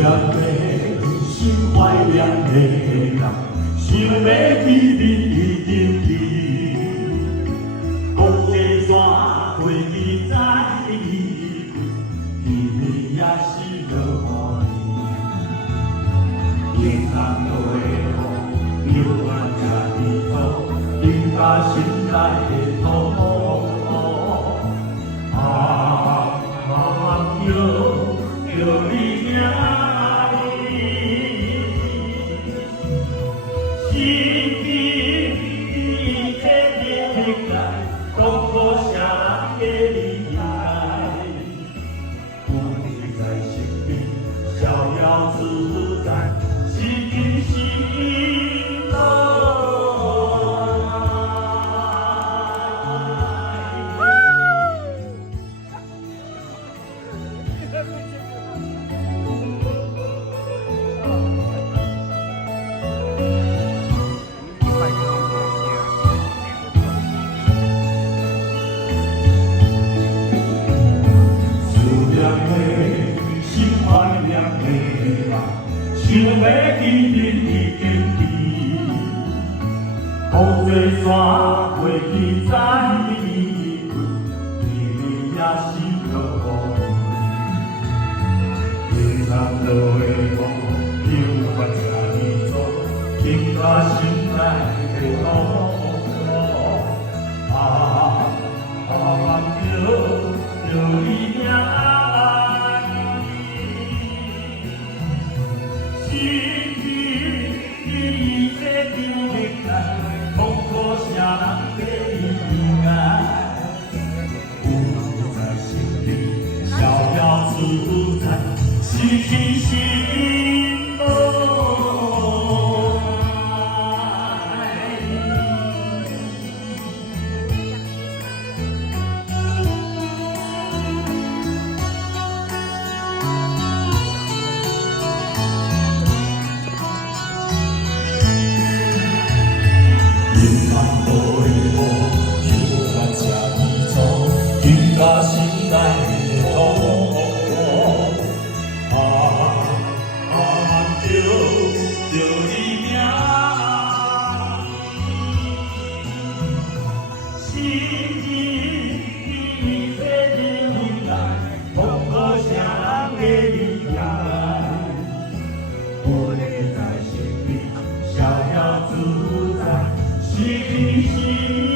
念的心怀念的人，想要记你已经记。风这山过去再离开，天边也是落雨。天空落的雨，流满这地土，印在心内的土。 叫你名字，心底一切的情来，讲苦声的离开，我在心边逍遥自在，是真心爱。 想要记你已经记，风这山过去再离开，天边也是落雨。天上落的雨，流满这地土，印在心内的土。叫你名。 心底一切的离开，痛苦谁人给理解？我在心里逍遥自在，是真心在心内的土，叫你名，心意一切的无奈，痛苦谁人会理解？我在心里逍遥自在，是真心。